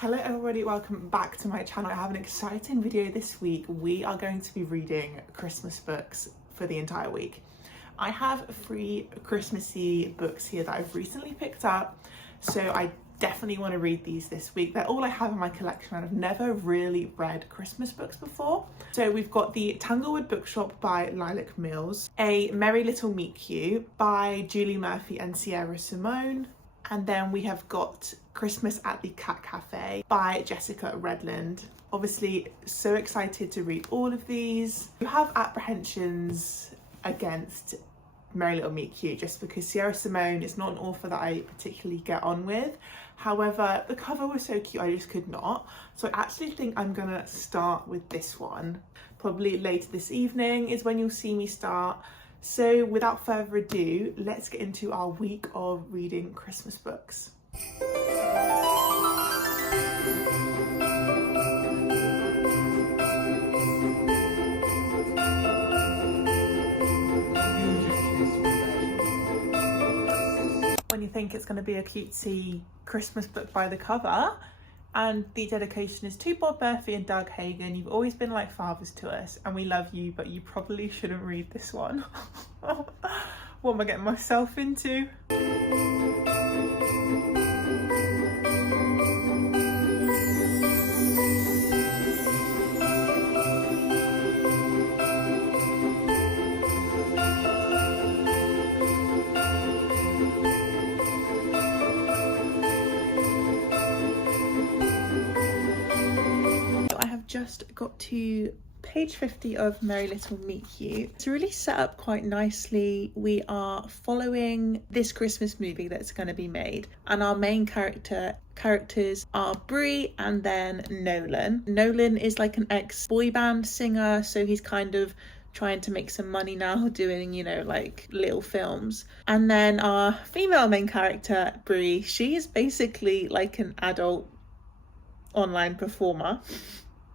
Hello everybody, welcome back to my channel. I have an exciting video this week. We are going to be reading Christmas books for the entire week. I have 3 Christmassy books here that I've recently picked up, so I definitely want to read these this week. They're all I have in my collection and I've never really read Christmas books before. So we've got the Tanglewood Bookshop by Lilac Mills, A Merry Little Meet Cute by Julie Murphy and Sierra Simone, and then we have got Christmas at the Cat Cafe by Jessica Redland. Obviously so excited to read all of these. You have apprehensions against Merry Little Meet Cute just because Sierra Simone is not an author that I particularly get on with. However, the cover was so cute I just could not. So I actually think I'm gonna start with this one. Probably later this evening is when you'll see me start. So without further ado, let's get into our week of reading Christmas books. When you think it's going to be a cutesy Christmas book by the cover, and the dedication is to Bob Murphy and Doug Hagen. You've always been like fathers to us and we love you, but you probably shouldn't read this one. What am I getting myself into? Just got to page 50 of Merry Little Meet Cute. It's really set up quite nicely. We are following this Christmas movie that's going to be made, and our main characters are Brie and then Nolan. Nolan is like an ex-boy band singer, so he's kind of trying to make some money now doing, you know, like little films. And then our female main character, Brie, she is basically like an adult online performer.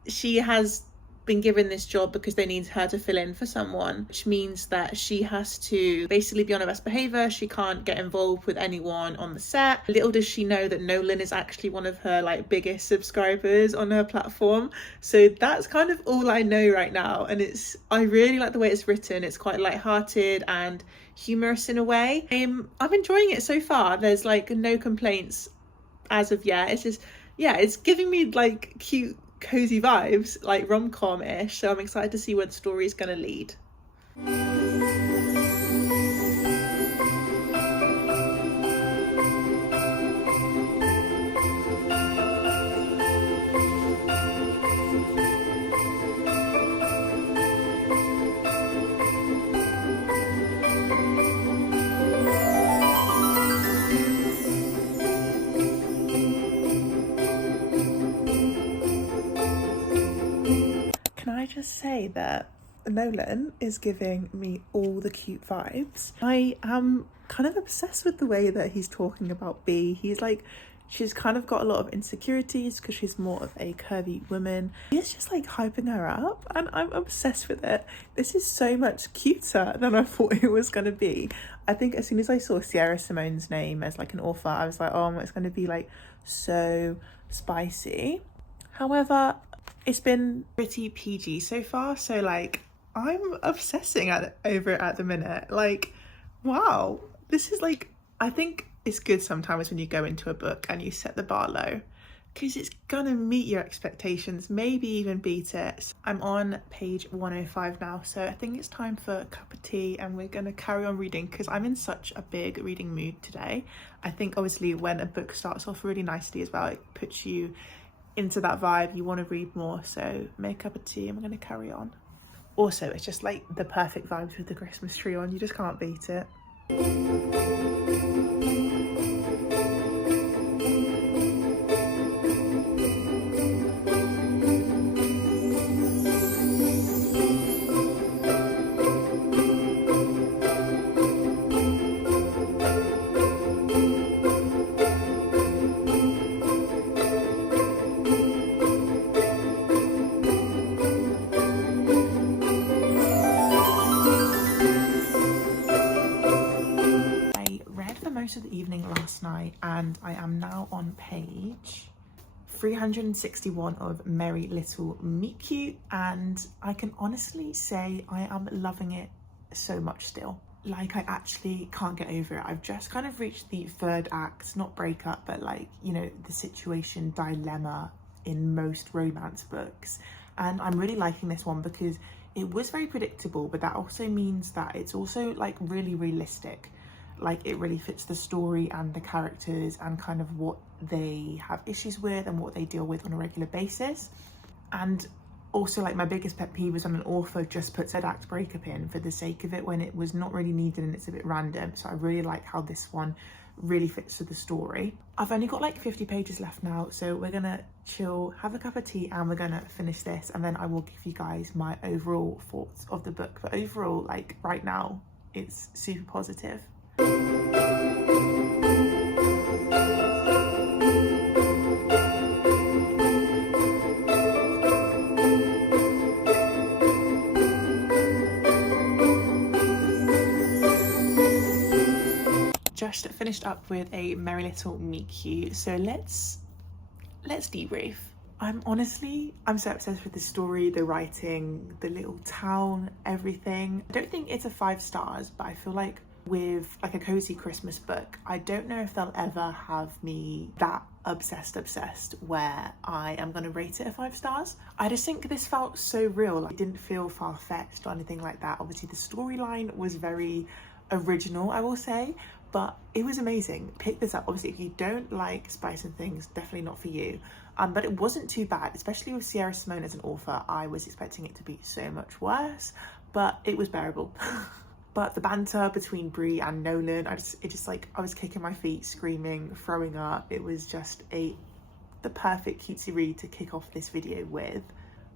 She has been given this job because they need her to fill in for someone, which means that she has to basically be on her best behavior. She can't get involved with anyone on the set. Little does she know that Nolan is actually one of her like biggest subscribers on her platform. So that's kind of all I know right now, and I really like the way it's written. It's quite lighthearted and humorous in a way. I'm enjoying it so far. There's like no complaints as of yet. It's just, yeah, it's giving me like cute cozy vibes, like rom-com-ish, so I'm excited to see where the story is going to lead. Just say that Nolan is giving me all the cute vibes. I am kind of obsessed with the way that he's talking about Bea. He's like, she's kind of got a lot of insecurities because she's more of a curvy woman. He's just like hyping her up and I'm obsessed with it. This is so much cuter than I thought it was going to be. I think as soon as I saw Sierra Simone's name as like an author, I was like, oh, it's going to be like so spicy. However, it's been pretty PG so far, so like I'm obsessing over it at the minute. Like, wow, this is like, I think it's good sometimes when you go into a book and you set the bar low because it's gonna meet your expectations, maybe even beat it. I'm on page 105 now, so I think it's time for a cup of tea and we're gonna carry on reading because I'm in such a big reading mood today. I think obviously when a book starts off really nicely as well, it puts you into that vibe, you want to read more. So make a cup of tea and we're going to carry on. Also, it's just like the perfect vibes with the Christmas tree on, you just can't beat it. most of the evening last night and I am now on page 361 of Merry Little Meet Cute, and I can honestly say I am loving it so much still. Like, I actually can't get over it. I've just kind of reached the third act, not breakup, but like, you know, the situation dilemma in most romance books. And I'm really liking this one because it was very predictable, but that also means that it's also like really realistic. Like, it really fits the story and the characters and kind of what they have issues with and what they deal with on a regular basis. And also, like, my biggest pet peeve is when an author just puts third act breakup in for the sake of it when it was not really needed and it's a bit random. So I really like how this one really fits to the story. I've only got like 50 pages left now, so we're gonna chill, have a cup of tea, and we're gonna finish this, and then I will give you guys my overall thoughts of the book. But overall, like, right now, it's super positive. Just finished up with a Merry Little Meet Cute, so let's debrief. I'm so obsessed with the story, the writing, the little town, everything. I don't think it's a 5 stars, but I feel like with like a cozy Christmas book, I don't know if they'll ever have me that obsessed where I am gonna rate it a 5 stars. I just think this felt so real. Like, it didn't feel far-fetched or anything like that. Obviously the storyline was very original, I will say, but it was amazing. Pick this up. Obviously, if you don't like spice and things, definitely not for you. But it wasn't too bad, especially with Sierra Simone as an author. I was expecting it to be so much worse, but it was bearable. But the banter between Brie and Nolan, I was kicking my feet, screaming, throwing up. It was just the perfect cutesy read to kick off this video with.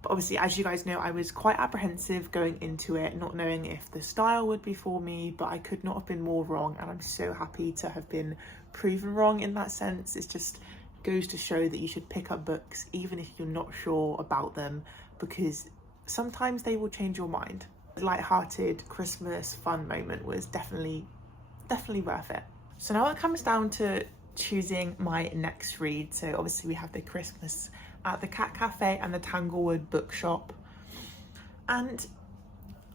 But obviously, as you guys know, I was quite apprehensive going into it, not knowing if the style would be for me, but I could not have been more wrong, and I'm so happy to have been proven wrong in that sense. It just goes to show that you should pick up books even if you're not sure about them, because sometimes they will change your mind. The light-hearted Christmas fun moment was definitely worth it. So now it comes down to choosing my next read. So obviously we have the Christmas at the Cat Cafe and the Tanglewood bookshop, and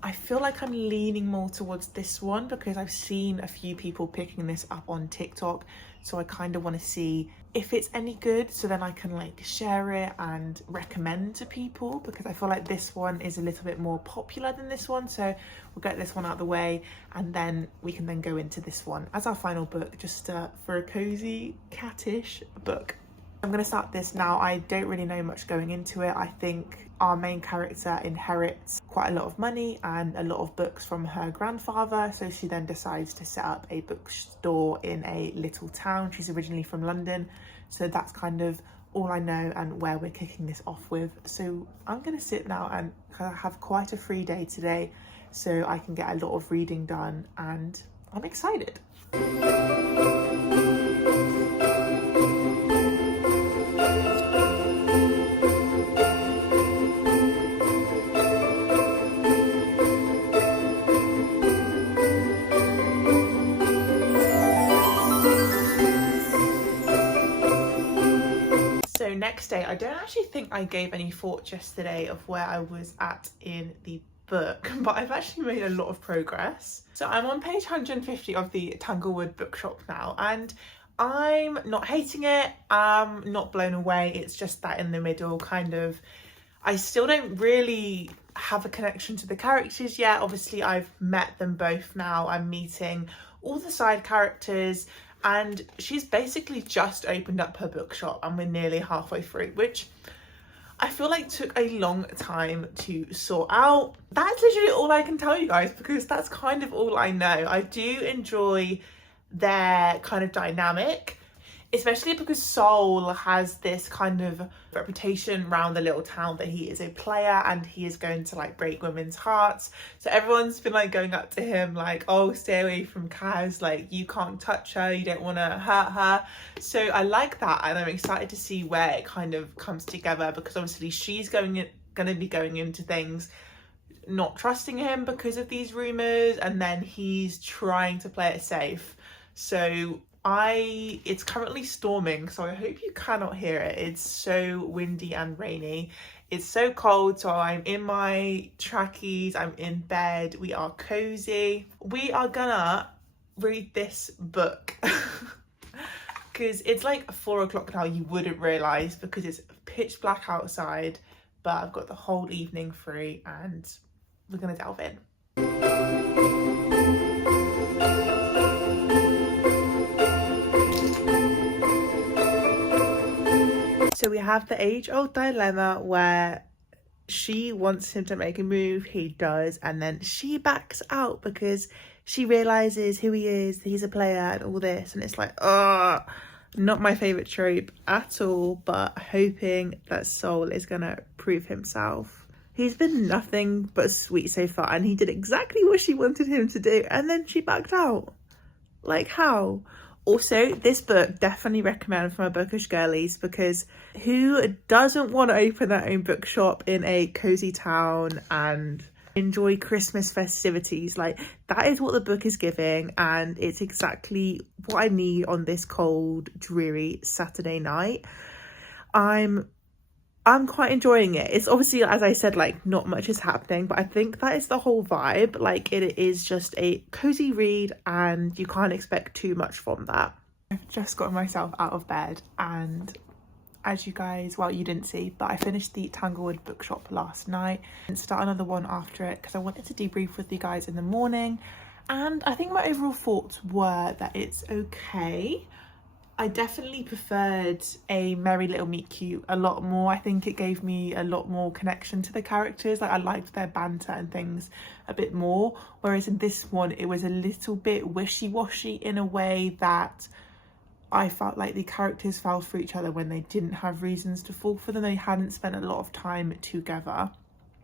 I feel like I'm leaning more towards this one because I've seen a few people picking this up on TikTok, so I kind of want to see if it's any good, so then I can like share it and recommend to people, because I feel like this one is a little bit more popular than this one. So we'll get this one out of the way, and then we can then go into this one as our final book, just for a cozy cattish book. I'm going to start this now. I don't really know much going into it. I think our main character inherits quite a lot of money and a lot of books from her grandfather, so she then decides to set up a bookstore in a little town. She's originally from London, so that's kind of all I know and where we're kicking this off with. So I'm going to sit now and have quite a free day today, so I can get a lot of reading done, and I'm excited. Next day, I don't actually think I gave any thought yesterday of where I was at in the book, but I've actually made a lot of progress. So I'm on page 150 of the Tanglewood bookshop now, and I'm not hating it. I'm not blown away. It's just that in the middle kind of, I still don't really have a connection to the characters yet. Obviously I've met them both now. I'm meeting all the side characters, and she's basically just opened up her bookshop and we're nearly halfway through, which I feel like took a long time to sort out. That's literally all I can tell you guys, because that's kind of all I know. I do enjoy their kind of dynamic, especially because Soul has this kind of reputation around the little town that he is a player and he is going to like break women's hearts. So everyone's been like going up to him like, oh, stay away from Kaz, like you can't touch her, you don't want to hurt her. So I like that, and I'm excited to see where it kind of comes together, because obviously she's going to be going into things not trusting him because of these rumors, and then he's trying to play it safe. So It's currently storming, so I hope you cannot hear it. It's so windy and rainy. It's so cold, so I'm in my trackies, I'm in bed, we are cozy. We are gonna read this book because it's like 4 o'clock now. You wouldn't realise because it's pitch black outside, but I've got the whole evening free and we're gonna delve in. So we have the age-old dilemma where she wants him to make a move, he does, and then she backs out because she realises who he is, he's a player and all this, and it's like, oh, not my favourite trope at all, but hoping that Sol is gonna prove himself. He's been nothing but sweet so far, and he did exactly what she wanted him to do, and then she backed out. Like, how? Also, this book definitely recommend for my bookish girlies, because who doesn't want to open their own bookshop in a cozy town and enjoy Christmas festivities? Like, that is what the book is giving, and it's exactly what I need on this cold, dreary Saturday night. I'm quite enjoying it. It's obviously, as I said, like, not much is happening, but I think that is the whole vibe. Like, it is just a cozy read and you can't expect too much from that. I've just gotten myself out of bed, and as you guys, well, you didn't see, but I finished the Tanglewood bookshop last night and start another one after it because I wanted to debrief with you guys in the morning. And I think my overall thoughts were that it's okay. I definitely preferred A Merry Little Meet Cute a lot more. I think it gave me a lot more connection to the characters. Like, I liked their banter and things a bit more. Whereas in this one, it was a little bit wishy-washy in a way that I felt like the characters fell for each other when they didn't have reasons to fall for them. They hadn't spent a lot of time together.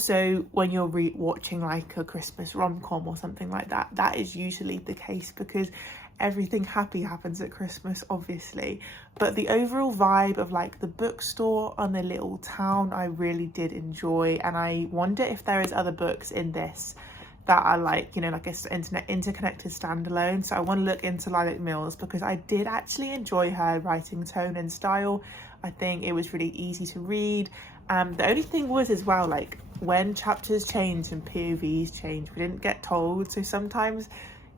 So when you're watching like a Christmas rom-com or something like that, that is usually the case because everything happy happens at Christmas, obviously. But the overall vibe of like the bookstore on a little town, I really did enjoy. And I wonder if there is other books in this that are like, you know, like a interconnected standalone. So I want to look into Lilac Mills because I did actually enjoy her writing tone and style. I think it was really easy to read. The only thing was as well, like when chapters change and POVs change, we didn't get told. So sometimes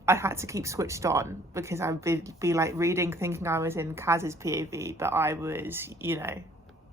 I had to keep switched on because I would be like reading thinking I was in Kaz's POV, but I was, you know,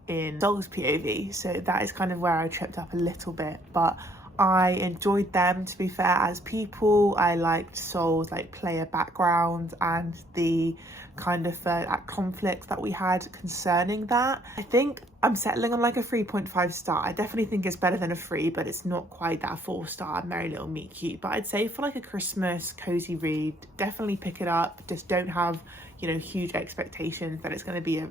in Sol's POV. So that is kind of where I tripped up a little bit, but I enjoyed them, to be fair, as people. I liked Sol's like player background and the kind of third act conflict that we had concerning that. I think I'm settling on like a 3.5 star. I definitely think it's better than a 3, but it's not quite that 4-star Merry Little Meet Cute. But I'd say for like a Christmas cozy read, definitely pick it up. Just don't have, you know, huge expectations that it's going to be a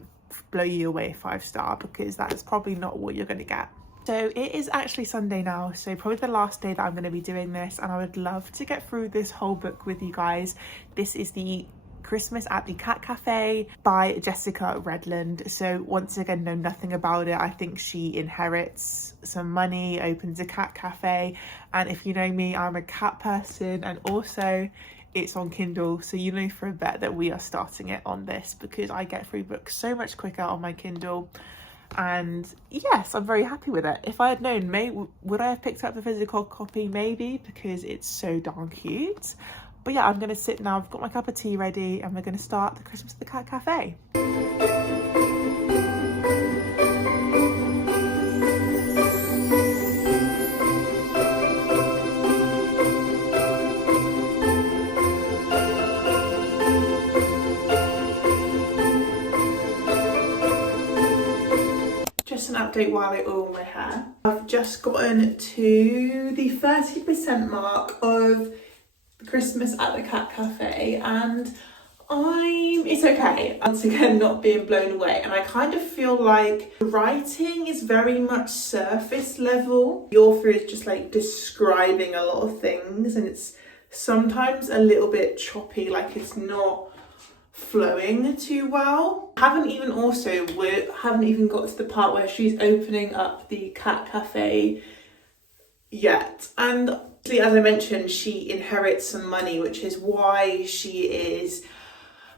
blow you away 5-star, because that's probably not what you're going to get. So it is actually Sunday now, so probably the last day that I'm going to be doing this, and I would love to get through this whole book with you guys. This is the Christmas at the Cat Cafe by Jessica Redland. So once again, know nothing about it. I think she inherits some money, opens a cat cafe, and if you know me, I'm a cat person, and also it's on Kindle, so you know for a bet that we are starting it on this because I get through books so much quicker on my Kindle. And yes, I'm very happy with it. If I had known, would I have picked up the physical copy? Maybe, because it's so darn cute. But yeah, I'm gonna sit now, I've got my cup of tea ready, and we're gonna start the Christmas at the Cat Cafe. Just an update while I oil my hair. I've just gotten to the 30% mark of Christmas at the Cat Cafe, and it's okay. Once again, not being blown away, and I kind of feel like the writing is very much surface level. The author is just like describing a lot of things, and it's sometimes a little bit choppy, like it's not flowing too well. Haven't even got to the part where she's opening up the Cat Cafe yet, and as I mentioned, she inherits some money, which is why she is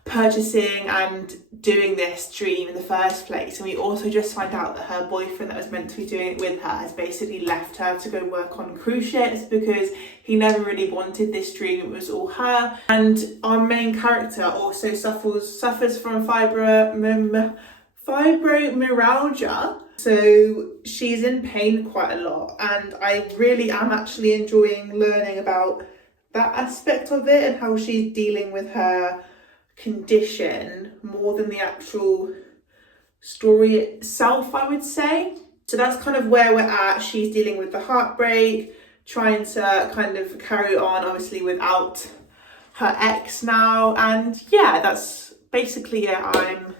purchasing and doing this dream in the first place. And we also just find out that her boyfriend that was meant to be doing it with her has basically left her to go work on cruise ships because he never really wanted this dream, it was all her. And our main character also suffers from fibromyalgia, so she's in pain quite a lot, and I really am actually enjoying learning about that aspect of it and how she's dealing with her condition more than the actual story itself, I would say. So that's kind of where we're at. She's dealing with the heartbreak, trying to kind of carry on obviously without her ex now, and yeah, that's basically it. I'm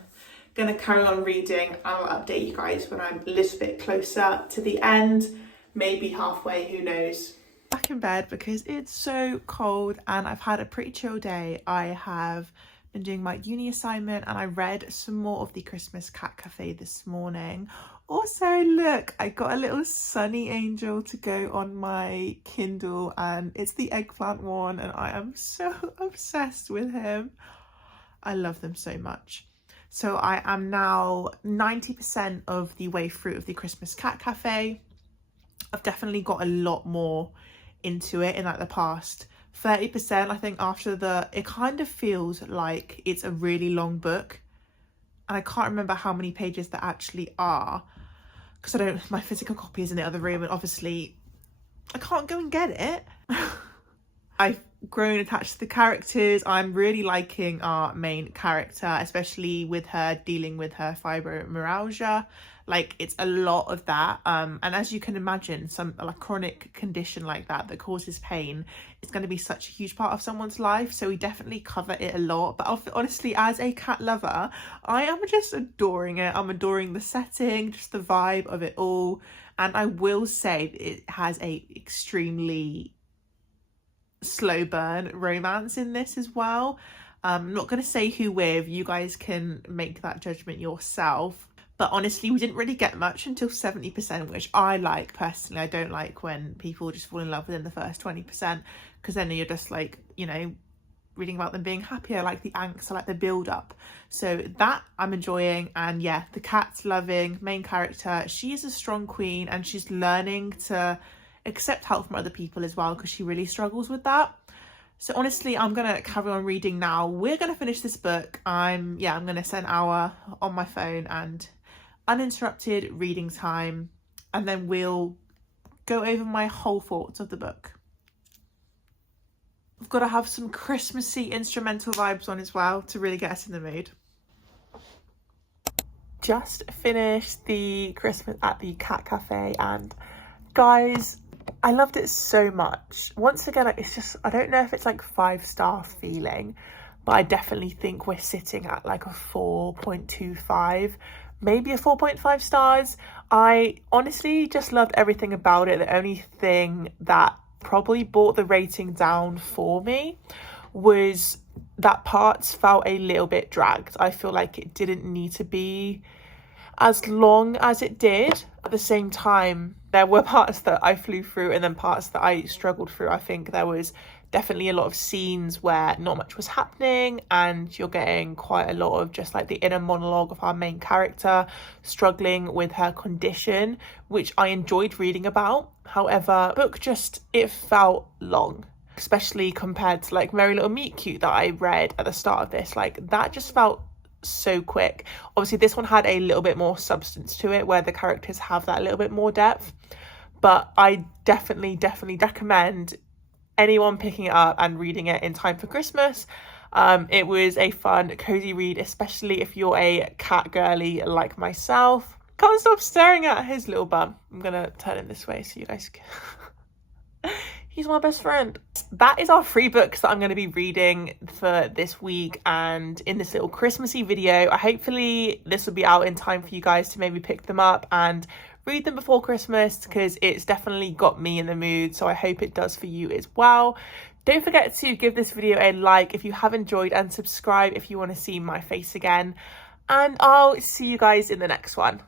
gonna carry on reading and I'll update you guys when I'm a little bit closer to the end, maybe halfway, who knows. Back in bed because it's so cold and I've had a pretty chill day. I have been doing my uni assignment and I read some more of the Christmas Cat Cafe this morning. Also, look, I got a little sunny angel to go on my Kindle and it's the eggplant one and I am so obsessed with him. I love them so much. So I am now 90% of the way through of the Christmas Cat Cafe. I've definitely got a lot more into it in like the past 30%. I think after it kind of feels like it's a really long book and I can't remember how many pages there actually are because my physical copy is in the other room and obviously I can't go and get it. I've grown attached to the characters. I'm really liking our main character, especially with her dealing with her fibromyalgia. Like, it's a lot of that, and as you can imagine, a chronic condition like that causes pain is going to be such a huge part of someone's life, so we definitely cover it a lot. But honestly, as a cat lover, I am just adoring it. I'm adoring the setting, just the vibe of it all, and I will say it has a extremely slow burn romance in this as well. I'm not going to say who with, you guys can make that judgment yourself. But honestly, we didn't really get much until 70%, which I like personally. I don't like when people just fall in love within the first 20%, because then you're just like, you know, reading about them being happy. I like the angst, I like the build up. So that I'm enjoying. And yeah, the cat's loving. Main character, she is a strong queen and she's learning to accept help from other people as well, because she really struggles with that. So honestly, I'm gonna carry on reading now. We're gonna finish this book. I'm gonna set an hour on my phone and uninterrupted reading time, and then we'll go over my whole thoughts of the book. We've got to have some Christmassy instrumental vibes on as well to really get us in the mood. Just finished the Christmas at the Cat Cafe and guys, I loved it so much. Once again, it's just, I don't know if it's like 5-star feeling, but I definitely think we're sitting at like a 4.25, maybe a 4.5 stars. I honestly just loved everything about it. The only thing that probably brought the rating down for me was that parts felt a little bit dragged. I feel like it didn't need to be as long as it did. At the same time, there were parts that I flew through and then parts that I struggled through. I think there was definitely a lot of scenes where not much was happening and you're getting quite a lot of just like the inner monologue of our main character struggling with her condition, which I enjoyed reading about. However, book just, it felt long, especially compared to like Merry Little Meet Cute that I read at the start of this. Like, that just felt so quick. Obviously this one had a little bit more substance to it, where the characters have that little bit more depth, but I definitely recommend anyone picking it up and reading it in time for Christmas. It was a fun, cozy read, especially if you're a cat girly like myself. Can't stop staring at his little bum. I'm gonna turn him this way so you guys can he's my best friend. That is our 3 books that I'm going to be reading for this week and in this little Christmassy video. Hopefully this will be out in time for you guys to maybe pick them up and read them before Christmas, because it's definitely got me in the mood, so I hope it does for you as well. Don't forget to give this video a like if you have enjoyed, and subscribe if you want to see my face again, and I'll see you guys in the next one.